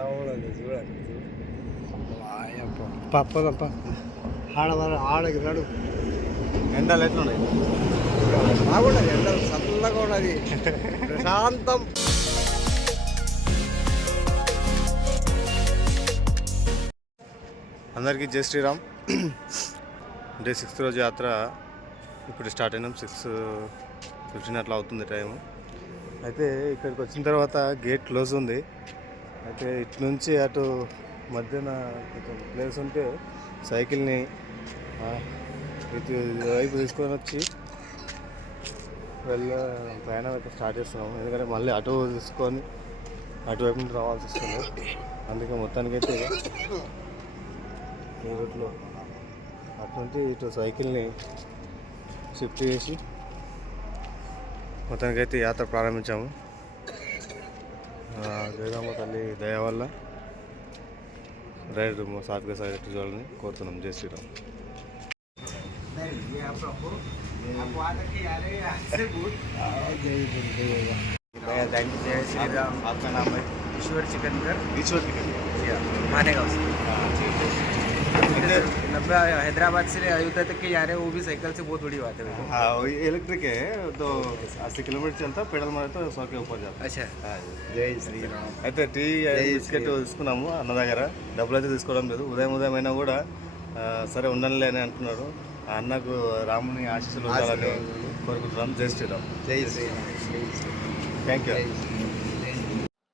ఎట్లా ఉన్నది చూడండి. పప్పదప్ప ఆడకి నడు ఎండలు ఎట్లున్నాయి? బాగున్నది, ఎండలు చల్లగా ఉన్నది, ప్రశాంతం. అందరికీ జై శ్రీరామ్. డే 6 రోజు యాత్ర ఇప్పుడు స్టార్ట్ అయినాం. 6:15 అట్లా అవుతుంది టైము. అయితే ఇక్కడికి వచ్చిన తర్వాత గేట్ క్లోజ్ ఉంది. అయితే ఇటు నుంచి అటు మధ్యన కొంచెం ప్లేస్ ఉంటే సైకిల్ని ఇటు వైపు తీసుకొని వచ్చి ప్రయాణం అయితే స్టార్ట్ చేస్తున్నాము. ఎందుకంటే మళ్ళీ అటు తీసుకొని అటువైపు నుంచి రావాల్సి వస్తుంది. అందుకే మొత్తానికైతే ఈ రూట్లో అటువంటి ఇటు సైకిల్ని షిఫ్ట్ చేసి మొత్తానికైతే యాత్ర ప్రారంభించాము. జగదమ్మ తల్లి దయ వల్ల రైడ్ సాఫీగా సాగేట్టు చూడాలని కోరుతున్నాం. జై శ్రీరామ్. जय श्री राम. आपका नाम है? ईश्वर चिकनकर. ईश्वर चिकनकर. मानेगांव से. 90 हैदराबाद से अयोध्या तक के जा रहे हैं, वो भी साइकिल से बहुत बड़ी बात है. हाँ, वही इलेक्ट्रिक है तो 80 किलोमीटर चलता, पेडल मारे तो 100 के ऊपर जाता. अच्छा. జై శ్రీరామ్. అయితే టీ బిస్కెట్ తీసుకున్నాము అన్న దగ్గర. డబ్బులు అయితే తీసుకోవడం లేదు. ఉదయం అయినా కూడా సరే ఉండాలి అని అంటున్నారు. ఆ అన్నకు రాముని ఆశీస్సులు ఉండాలని కోరుకుంటున్నాం. జై శ్రీరామ్. జై శ్రీరామ్. Thank you.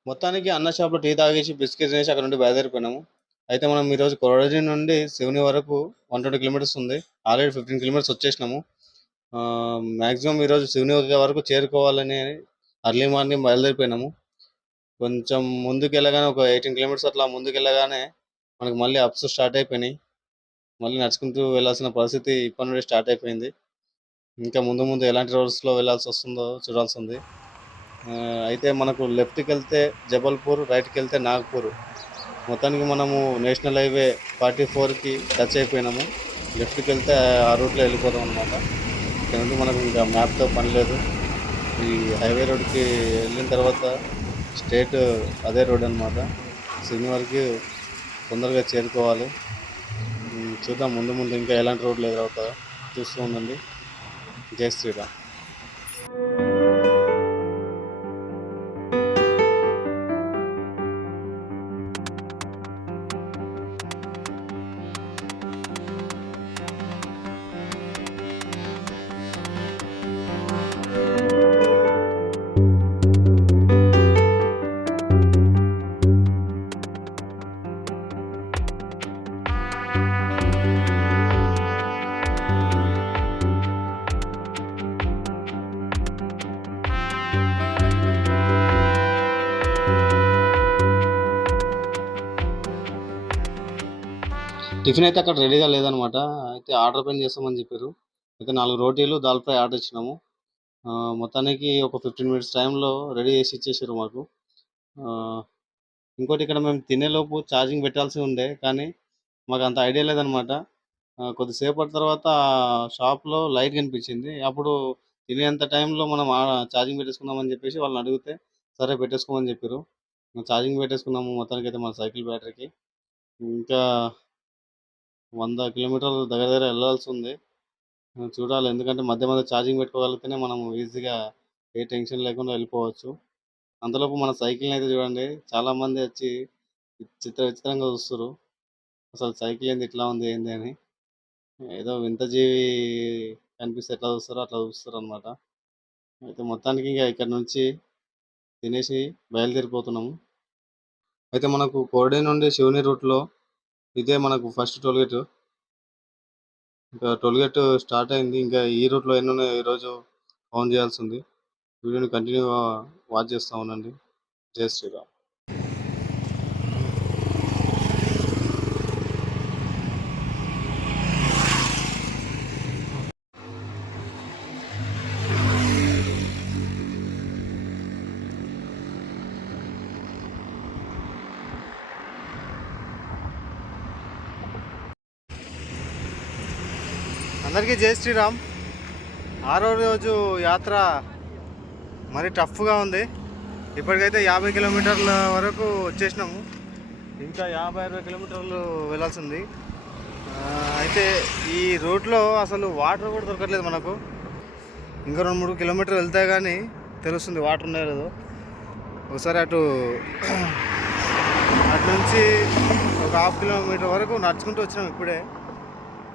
మొత్తానికి అన్న షాప్లో టీ తాగేసి బిస్కెట్స్ వేసి అక్కడ నుండి బయలుదేరిపోయినాము. అయితే మనం ఈరోజు కొరడజీ నుండి శివుని వరకు 120 కిలోమీటర్స్ ఉంది. ఆల్రెడీ 15 కిలోమీటర్స్ వచ్చేసినాము. మ్యాక్సిమం ఈరోజు శివుని వరకు చేరుకోవాలని అర్లీ మార్నింగ్ బయలుదేరిపోయినాము. కొంచెం ముందుకు వెళ్ళగానే ఒక 18 కిలోమీటర్స్ అట్లా ముందుకు వెళ్ళగానే మనకు మళ్ళీ అప్స్ స్టార్ట్ అయిపోయినాయి. మళ్ళీ నడుచుకుంటూ వెళ్ళాల్సిన పరిస్థితి ఇప్పటి నుండి స్టార్ట్ అయిపోయింది. ఇంకా ముందు ఎలాంటి రోడ్స్లో వెళ్ళాల్సి వస్తుందో చూడాల్సి ఉంది. అయితే మనకు లెఫ్ట్కి వెళ్తే జబల్పూర్, రైట్కి వెళ్తే నాగ్పూర్. మొత్తానికి మనము నేషనల్ హైవే 44కి టచ్ అయిపోయినాము. లెఫ్ట్కి వెళ్తే ఆ రూట్లో వెళ్ళిపోతాం అనమాట. ఇక్కడ నుండి మనకు ఇంకా మ్యాప్తో పని లేదు. ఈ హైవే రోడ్కి వెళ్ళిన తర్వాత స్ట్రేట్ అదే రోడ్ అనమాట. శివుని వరకు తొందరగా చేరుకోవాలి. చూద్దాం ముందు ఇంకా ఎలాంటి రోడ్లు ఎదురవుతాయో చూస్తూ ఉండండి. జై శ్రీరామ్. టిఫిన్ అయితే అక్కడ రెడీగా లేదనమాట. అయితే ఆర్డర్ పైన చేస్తామని చెప్పారు. అయితే 4 రోటీలు దాల్ ఫ్రై ఆర్డర్ ఇచ్చినాము. మొత్తానికి ఒక 15 మినిట్స్ టైంలో రెడీ చేసి ఇచ్చేసారు మాకు. ఇంకోటి ఇక్కడ మేము తినేలోపు ఛార్జింగ్ పెట్టాల్సి ఉండే, కానీ మాకు అంత ఐడియా లేదనమాట. కొద్దిసేపటి తర్వాత షాప్లో లైట్ కనిపించింది. అప్పుడు తినేంత టైంలో మనం ఛార్జింగ్ పెట్టేసుకుందామని చెప్పేసి వాళ్ళని అడిగితే సరే పెట్టేసుకోమని చెప్పారు. ఛార్జింగ్ పెట్టేసుకున్నాము. మొత్తానికి అయితే మన సైకిల్ బ్యాటరీకి ఇంకా 100 కిలోమీటర్లు దగ్గర వెళ్ళాల్సి ఉంది. చూడాలి, ఎందుకంటే మధ్య ఛార్జింగ్ పెట్టుకోగలిగితేనే మనం ఈజీగా ఏ టెన్షన్ లేకుండా వెళ్ళిపోవచ్చు. అంతలోపు మన సైకిల్ని అయితే చూడండి, చాలామంది వచ్చి విచిత్రంగా చూస్తారు. అసలు సైకిల్ ఏంది ఇట్లా ఉంది ఏంది అని. ఏదో వింత జీవి కనిపిస్తే ఎట్లా చూస్తారో అట్లా చూస్తారు అనమాట. అయితే మొత్తానికి ఇంకా ఇక్కడ నుంచి తినేసి బయలుదేరిపోతున్నాము. అయితే మనకు కోరడే నుండి శివుని రూట్లో ఇదే మనకు ఫస్ట్ టోల్గేట్. ఇంకా టోల్గేట్ స్టార్ట్ అయింది. ఇంకా ఈ రూట్లో ఎన్ని ఉన్నాయో ఈరోజు కౌంట్ చేయాల్సి ఉంది. వీడియోని కంటిన్యూగా వాచ్ చేస్తూ ఉండండి. జై శ్రీరామ్. అందరికీ జై శ్రీరామ్. 6వ రోజు యాత్ర మరి టఫ్గా ఉంది. ఇప్పటికైతే 50 కిలోమీటర్ల వరకు వచ్చేసినాము. ఇంకా 50-60 కిలోమీటర్లు వెళ్ళాల్సింది. అయితే ఈ రూట్లో అసలు వాటర్ కూడా దొరకట్లేదు మనకు. ఇంకా 2-3 కిలోమీటర్లు వెళ్తే కానీ తెలుస్తుంది వాటర్ ఉన్నాయో లేదో. ఒకసారి అటు నుంచి ఒక 1/2 కిలోమీటర్ వరకు నడుచుకుంటూ వచ్చినాం ఇప్పుడే.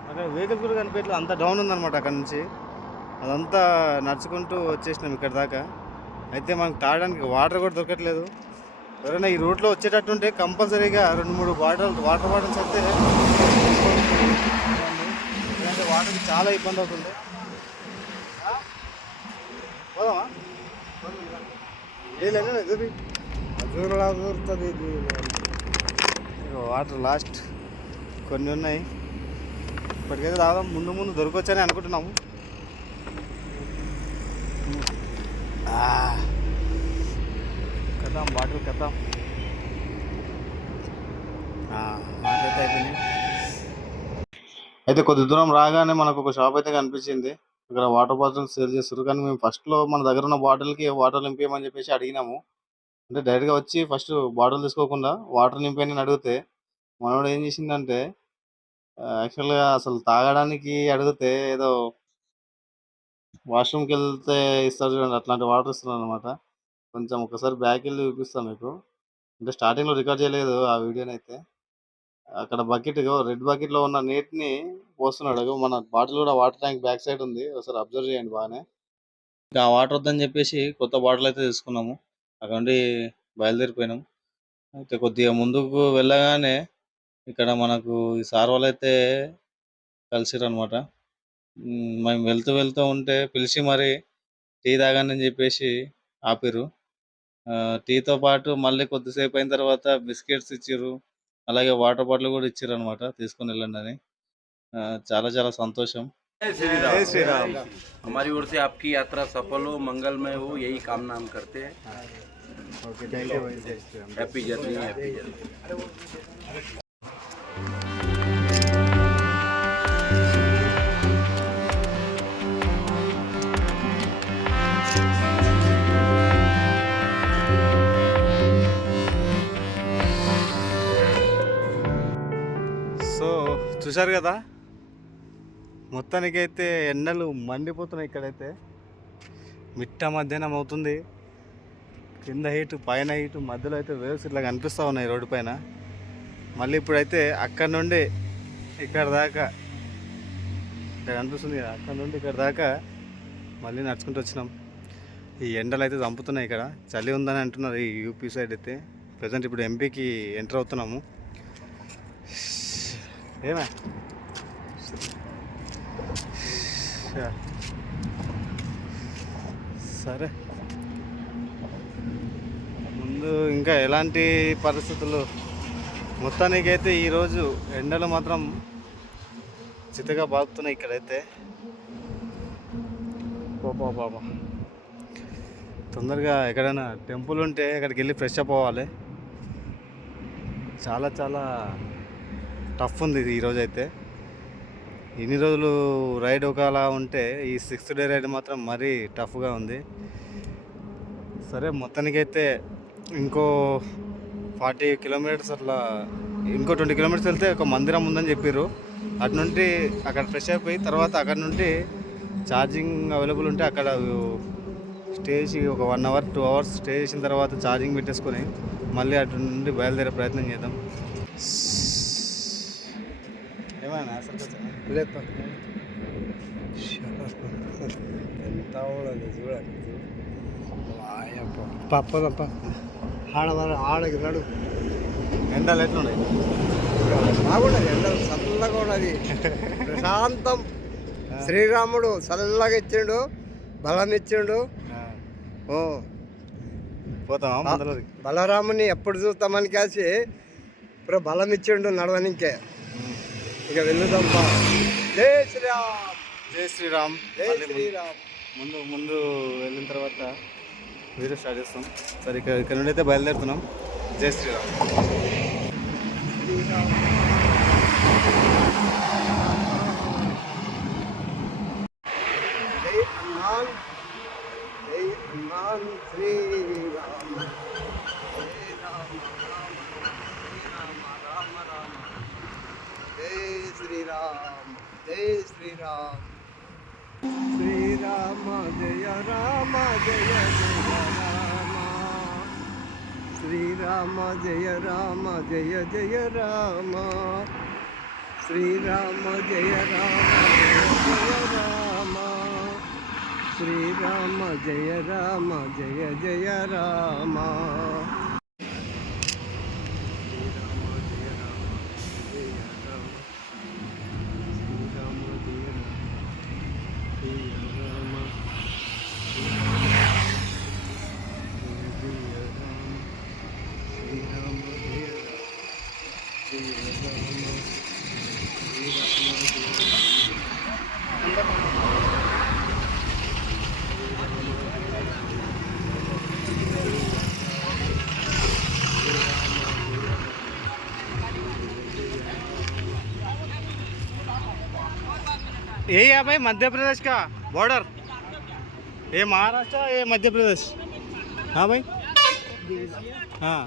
అక్కడ వెహికల్స్ కూడా కనిపించలేదు, అంత డౌన్ ఉందన్నమాట అక్కడ నుంచి. అదంతా నడుచుకుంటూ వచ్చేసినాం ఇక్కడ దాకా. అయితే మనకు తాగడానికి వాటర్ కూడా దొరకట్లేదు. ఎవరైనా ఈ రూట్లో వచ్చేటట్టుంటే కంపల్సరీగా 2-3 వాటర్ బాటిల్స్ అయితే ఎందుకంటే వాటర్కి చాలా ఇబ్బంది అవుతుంది. పోదామా? వాటర్ లాస్ట్ కొన్ని ఉన్నాయి, ఇప్పటికైతే దాదాపు ముందు దొరకొచ్చని అనుకుంటున్నాము. కథం బాటిల్ కథం వాటర్ అయితే అయిపోయినాయి. అయితే కొద్ది దూరం రాగానే మనకు ఒక షాప్ అయితే కనిపించింది. ఇక్కడ వాటర్ బాటిల్స్ సేల్ చేస్తారు. కానీ మేము ఫస్ట్లో మన దగ్గర ఉన్న బాటిల్కి వాటర్ నింపేయమని చెప్పేసి అడిగినాము. అంటే డైరెక్ట్గా వచ్చి ఫస్ట్ బాటిల్ తీసుకోకుండా వాటర్ నింపేయని అడిగితే మనోడు ఏం చేసిందంటే యాక్చువల్గా అసలు తాగడానికి అడిగితే ఏదో వాష్రూమ్కి వెళ్తే ఇస్తారు చూడండి, అట్లాంటి వాటర్ ఇస్తున్నారు అనమాట. కొంచెం ఒకసారి బ్యాక్ వెళ్ళి చూపిస్తాను మీకు. అంటే స్టార్టింగ్లో రికార్డ్ చేయలేదు ఆ వీడియోని. అయితే అక్కడ బకెట్, రెడ్ బకెట్లో ఉన్న నీటిని పోస్తున్నాడు. మన బాటిల్ కూడా వాటర్ ట్యాంక్ బ్యాక్ సైడ్ ఉంది, ఒకసారి అబ్జర్వ్ చేయండి బాగానే. ఇంకా ఆ వాటర్ వద్దని చెప్పేసి కొత్త బాటిల్ అయితే తీసుకున్నాము. అక్కడ నుండి బయలుదేరిపోయినాం. అయితే కొద్దిగా ముందుకు వెళ్ళగానే ఇక్కడ మనకు ఈ సార్ వాళ్ళు అయితే కలిసిరు అనమాట. మేము వెళ్తూ ఉంటే పిలిచి మరి టీ తాగండి అని చెప్పేసి ఆపిరు. టీతో పాటు మళ్ళీ కొద్దిసేపు అయిన తర్వాత బిస్కెట్స్ ఇచ్చిర్రు, అలాగే వాటర్ బాటిల్ కూడా ఇచ్చిర్రు అనమాట, తీసుకొని వెళ్ళండి అని. చాలా చాలా సంతోషం. जय श्री राम। हमारी ओर से आपकी यात्रा सफल हो, मंगलमय हो, यही कामना हम करते हैं। Happy journey, happy journey. So చూసారు కదా, మొత్తానికైతే ఎండలు మండిపోతున్నాయి. ఇక్కడైతే మిట్ట మధ్యాహ్నం అవుతుంది. కింద హీటు పైన హీటు, మధ్యలో అయితే వేవ్స్ ఇట్లా కనిపిస్తూ ఉన్నాయి రోడ్డు పైన. మళ్ళీ ఇప్పుడైతే అక్కడ నుండి ఇక్కడ దాకా, ఇక్కడ కనిపిస్తుంది కదా, అక్కడ నుండి ఇక్కడ దాకా మళ్ళీ నడుచుకుంటూ వచ్చినాం. ఈ ఎండలు అయితే చంపుతున్నాయి. ఇక్కడ చలి ఉందని అంటున్నారు ఈ యూపీ సైడ్ అయితే. ప్రజెంట్ ఇప్పుడు ఎంపీకి ఎంటర్ అవుతున్నాము. ఏమే సరే, ముందు ఇంకా ఎలాంటి పరిస్థితులు. మొత్తానికైతే ఈరోజు ఎండలు మాత్రం చితగా బాగుతున్నాయి ఇక్కడైతే. పాపా తొందరగా ఎక్కడైనా టెంపుల్ ఉంటే అక్కడికి వెళ్ళి ఫ్రెష్ అప్ అవ్వాలి. చాలా చాలా టఫ్ ఉంది ఇది ఈరోజు అయితే. ఇన్ని రోజులు రైడ్ ఒకలా ఉంటే ఈ 6th డే రైడ్ మాత్రం మరీ టఫ్గా ఉంది. సరే, మొత్తానికైతే ఇంకో 40 కిలోమీటర్స్ అట్లా, ఇంకో 20 కిలోమీటర్స్ వెళ్తే ఒక మందిరం ఉందని చెప్పారు. అటు నుండి అక్కడ ఫ్రెష్ అయిపోయి తర్వాత అక్కడ నుండి ఛార్జింగ్ అవైలబుల్ ఉంటే అక్కడ స్టే చేసి ఒక 1 అవర్ 2 అవర్స్ స్టే చేసిన తర్వాత ఛార్జింగ్ పెట్టేసుకొని మళ్ళీ అటు నుండి బయలుదేరే ప్రయత్నం చేద్దాం. ఏమైనా ఎంత చూడండి, పప్పదప్ప ఆడకి నడు. ఎండలు ఎట్లున్నాయి? బాగున్నది, ఎండలు చల్లగా ఉన్నది, ప్రశాంతం. శ్రీరాముడు చల్లగా ఇచ్చిండు, బలం ఇచ్చిండు. పోతామా? బలరాముని ఎప్పుడు చూస్తామని కాసి ఇప్పుడు బలం ఇచ్చిండు నడవనికే. ఇక వెళ్ళుదాంపా. జై శ్రీరామ్, జై శ్రీరామ్, జై శ్రీరామ్. ముందు వెళ్ళిన తర్వాత వీడియో స్టార్ట్ చేస్తాం. సరే, ఇక్కడ నుండి అయితే బయలుదేరుతున్నాం. జై శ్రీరామ్. జై హనుమాన్, జై హనుమాన్ శ్రీరామ్. శ్రీరామ్ జై శ్రీరామ్ శ్రీరామ జయ రామ జయ జయ రామ శ్రీరామ జయ రామ జయ జయ రామ శ్రీరామ జయ రామ జయ జయ రామ శ్రీరామ జయ రామ జయ జయ రామ यही है भाई मध्य प्रदेश का बॉर्डर, ये महाराष्ट्र, ये मध्य प्रदेश। हाँ भाई, हाँ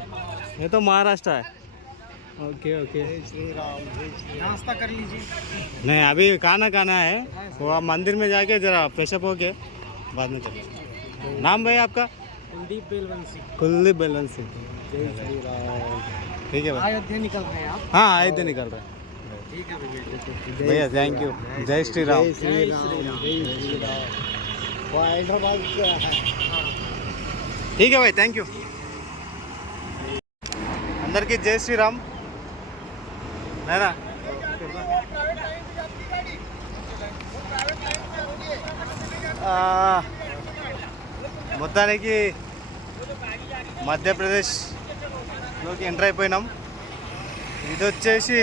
ये तो महाराष्ट्र है। ओके ओके, नाश्ता कर लीजिए। नहीं अभी खाना है, वो आप मंदिर में जाके जरा फ्रेशअप होके बाद में चले। नाम भाई आपका? कुलदीप बेलवंशी। कुलदीप बेलवंशी। जय श्रीराम ठीक है भाई। अयोध्या निकल रहे हैं आप? हाँ अयोध्या निकल रहे हैं ठीक है भैया। भैया, थैंक यू। जय श्री राम। जय श्रीराम जय श्रीराम वो हैदराबाद से है। ठीक है भाई, थैंक यू। अंदर की जय श्री राम ना మొత్తానికి మధ్యప్రదేశ్లోకి ఎంటర్ అయిపోయినాం. ఇది వచ్చేసి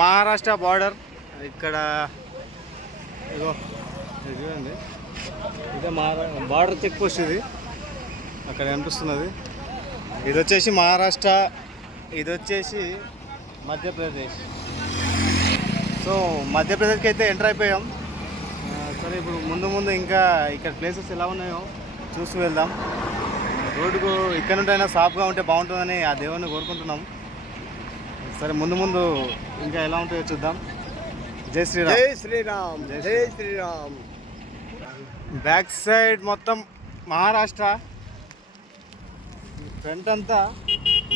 మహారాష్ట్ర బార్డర్. ఇక్కడ ఇగో ఇది చూడండి, ఇదే బార్డర్ చెక్ పోస్ట్. ఇది అక్కడ కనిపిస్తున్నది. ఇది వచ్చేసి మహారాష్ట్ర, ఇది వచ్చేసి మధ్యప్రదేశ్. సో మధ్యప్రదేశ్కి అయితే ఎంటర్ అయిపోయాం. సరే ఇప్పుడు ముందు ఇంకా ఇక్కడ ప్లేసెస్ ఎలా ఉన్నాయో చూసి వెళ్దాం. రోడ్డుకు ఇక్కడ నుండి అయినా సాఫ్గా ఉంటే బాగుంటుందని ఆ దేవుడిని కోరుకుంటున్నాం. సరే ముందు ఇంకా ఎలా ఉంటాయో చూద్దాం. జై శ్రీరామ్. జై శ్రీరామ్ జై శ్రీరామ్. బ్యాక్ సైడ్ మొత్తం మహారాష్ట్ర, ఫ్రంట్ అంతా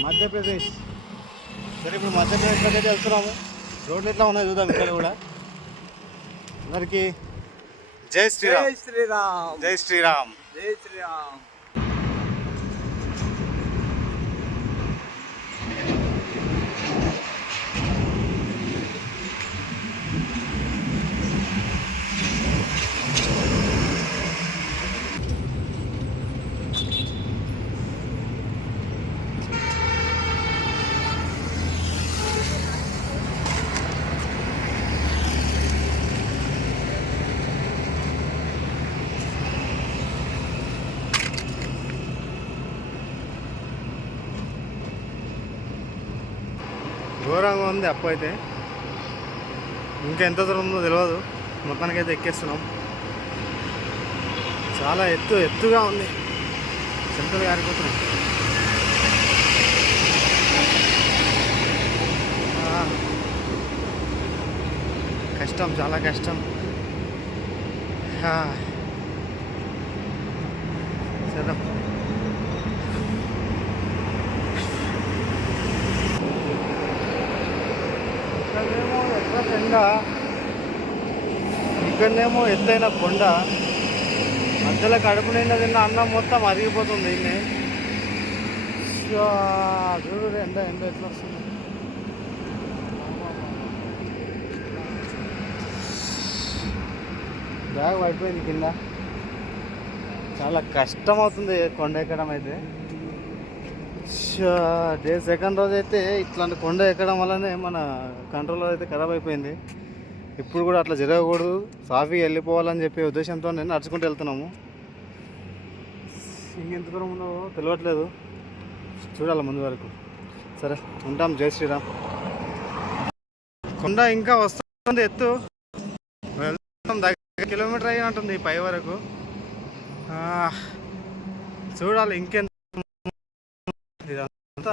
మధ్యప్రదేశ్. సరే ఇప్పుడు మధ్యప్రదేశ్లోకి అయితే వెళ్తున్నాము. రోడ్లు ఎట్లా ఉన్నాయో చూద్దాం. ఇక్కడ కూడా అందరికీ జై శ్రీరామ్. జై శ్రీరామ్ జై శ్రీరామ్. జై శ్రీరామ్. ఘోరంగా ఉంది అప్పు అయితే. ఇంకా ఎంత దూరం ఉందో తెలియదు. మొత్తానికైతే ఎక్కేస్తున్నాం. చాలా ఎత్తుగా ఉంది. చెంతలు కారిపోతున్నాం. కష్టం, చాలా కష్టం. సరే ఇక్కడనేమో ఎత్తైన కొండ, మధ్యలో కడుపు నిండా తిన్న అన్నం మొత్తం అరిగిపోతుంది. దీన్ని చూడు ఎండ ఎట్లా వస్తుంది. బ్యాగ్ పడిపోయింది కింద. చాలా కష్టం అవుతుంది కొండ ఎక్కడం అయితే. సెకండ్ రోజు అయితే ఇట్లాంటి కొండ ఎక్కడం వల్లనే మన కంట్రోల్ అయితే ఖరాబ్ అయిపోయింది. ఇప్పుడు కూడా అట్లా జరగకూడదు, సాఫీగా వెళ్ళిపోవాలని చెప్పే ఉద్దేశంతో నేను నడుచుకుంటూ వెళ్తున్నాము. ఇంకెంత దూరం ఉందో తెలియట్లేదు, చూడాలి ముందు వరకు. సరే ఉంటాం. జై శ్రీరామ్. కొండ ఇంకా వస్తుంది, ఎత్తు దగ్గర కిలోమీటర్ అయినట్టుంది పై వరకు. చూడాలి ఇంకెంత. ఇదంతా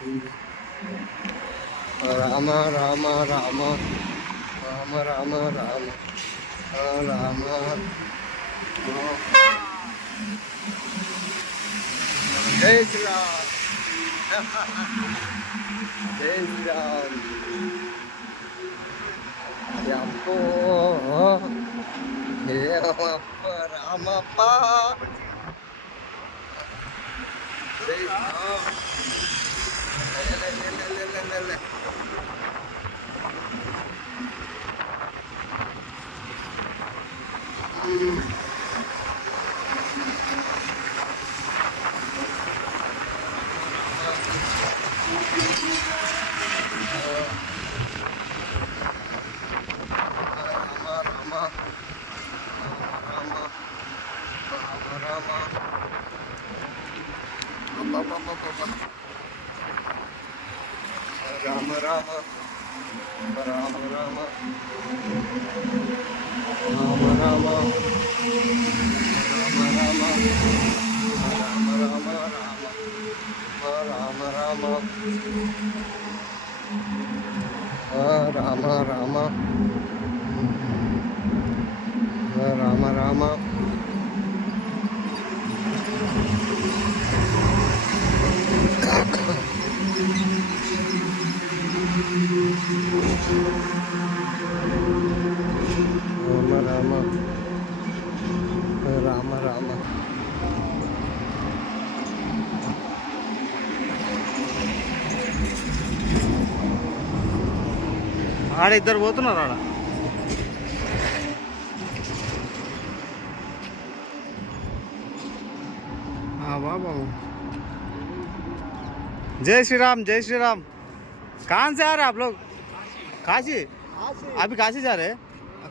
రామ రామ రామ రామ రామ రామ రామ జై శ్రీరామ్ జై శ్రీరామ్ అప్పో ఏమప్ప రామప్ప జై శ్రీరామ్ రామ రామ రామ రామ రామ రామ రామ రామ రామ ఆడ ఇద్దరు పోతున్నారు ఆడ. बाबा जय श्री राम जय श्री राम. कहाँ से आ रहे आप लोग? काशी. अभी काशी जा रहे हैं?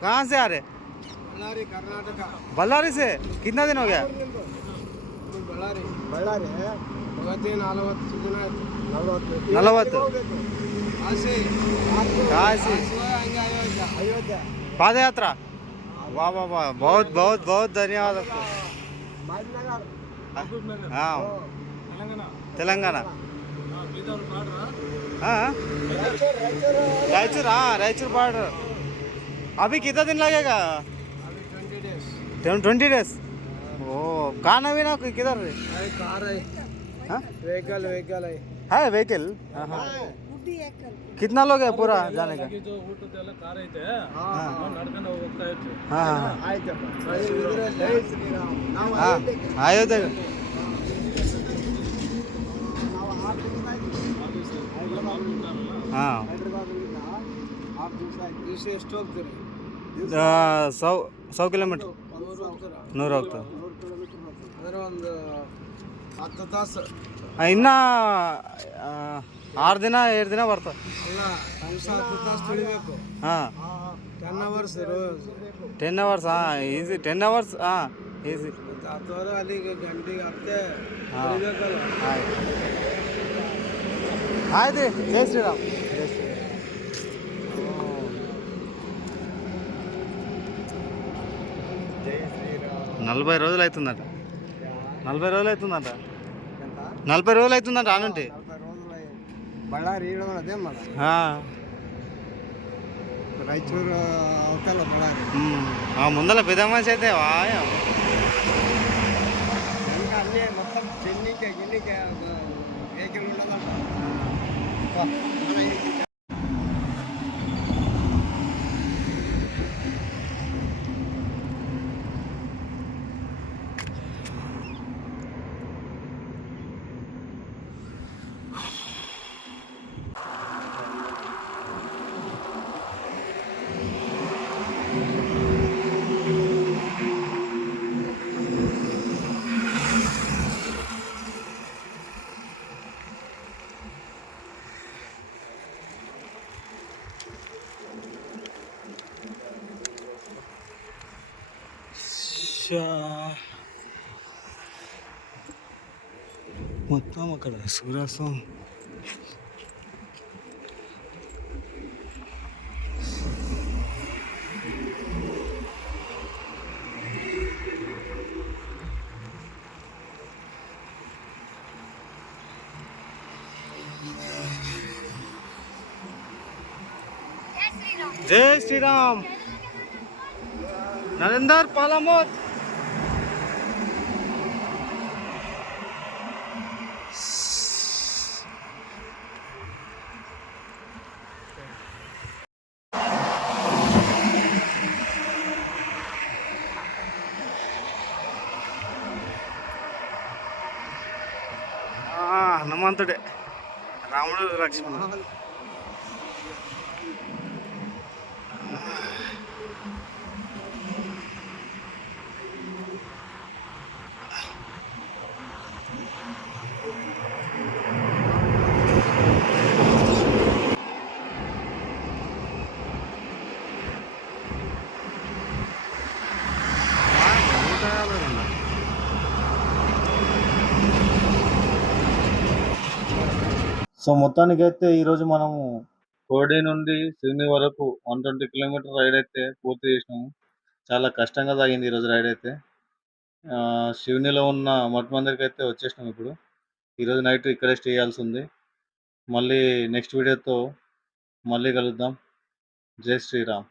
कहाँ से आ रहे? बल्लारी कर्नाटका. बल्लारी से. कितना दिन हो गया? बल्लारी बल्लारी है 40 दिन 40 काशी काशी अयोध्या पाद यात्रा. वाह वाह वाह, बहुत बहुत बहुत धन्यवाद आपको. हाँ तेलंगाना. हाँ रायचूर. हाँ रायचूर बॉर्डर. अभी कितना दिन लगेगा? 20 डेज. ओ कहाँ अभी ना किधर कार है हाँ? व्हीकल है व्हीकल. कितना लोग है पूरा जाने का? हाँ हाँ अयोध्या. हाँ 100 ಕಿಲೋಮೀಟರ್ 100 ಹೋಗ್ತದೆ. ಹತ್ತು ತಾಸು ಇನ್ನು 6 ದಿನ 7 ದಿನ ಬರ್ತದೆ. ಹತ್ತು ತಾಸು ತುಳಿಬೇಕು. ಹಾಂ 10 hours 10 hours. ಹಾಂ ಈಸಿ 10 hours. ಹಾಂ ಈಸಿ. ಹತ್ತುವರೆ ಅಲ್ಲಿಗೆ ಗಂಟೆಗೆ ಹತ್ತೆ ಹಾಂ ತುಳಿಬೇಕಲ್ಲ. ಆಯ್ತು ಆಯ್ತು. ಜೈ ಶ್ರೀರಾಮ್ ಜೈ ಶ್ರೀರಾಮ್. 40 రోజులు అవుతుందట. 40 రోజులు అవుతుందట. 40 రోజులు అవుతుందంట ఆనుంటే. 40 రోజులు బళ్ళారి ఈడ అదే మన రాయచూరు అవతల బళ్ళారి. ముందల పెద్ద మనిషి అయితే వాయ ఇంకా అన్నీ మొత్తం చెన్నికే గిన్నికే వెహికల్ ఉండదంట. మొత్తం అక్కడ సూర్యాస్తం. జై శ్రీరామ్. నరేందర్ పాలమోత్. హనుమంతుడే, రాముడు లక్ష్మణుడు. సో మొత్తానికైతే ఈరోజు మనము కోడి నుండి శివుని వరకు 120 కిలోమీటర్ రైడ్ అయితే పూర్తి చేసినాము. చాలా కష్టంగా సాగింది ఈరోజు రైడ్ అయితే. శివునిలో ఉన్న మఠ్ మందిర్కి అయితే వచ్చేసినాం ఇప్పుడు. ఈరోజు నైట్ ఇక్కడే స్టే చేయాల్సి ఉంది. మళ్ళీ నెక్స్ట్ వీడియోతో మళ్ళీ కలుద్దాం. జై శ్రీరామ్.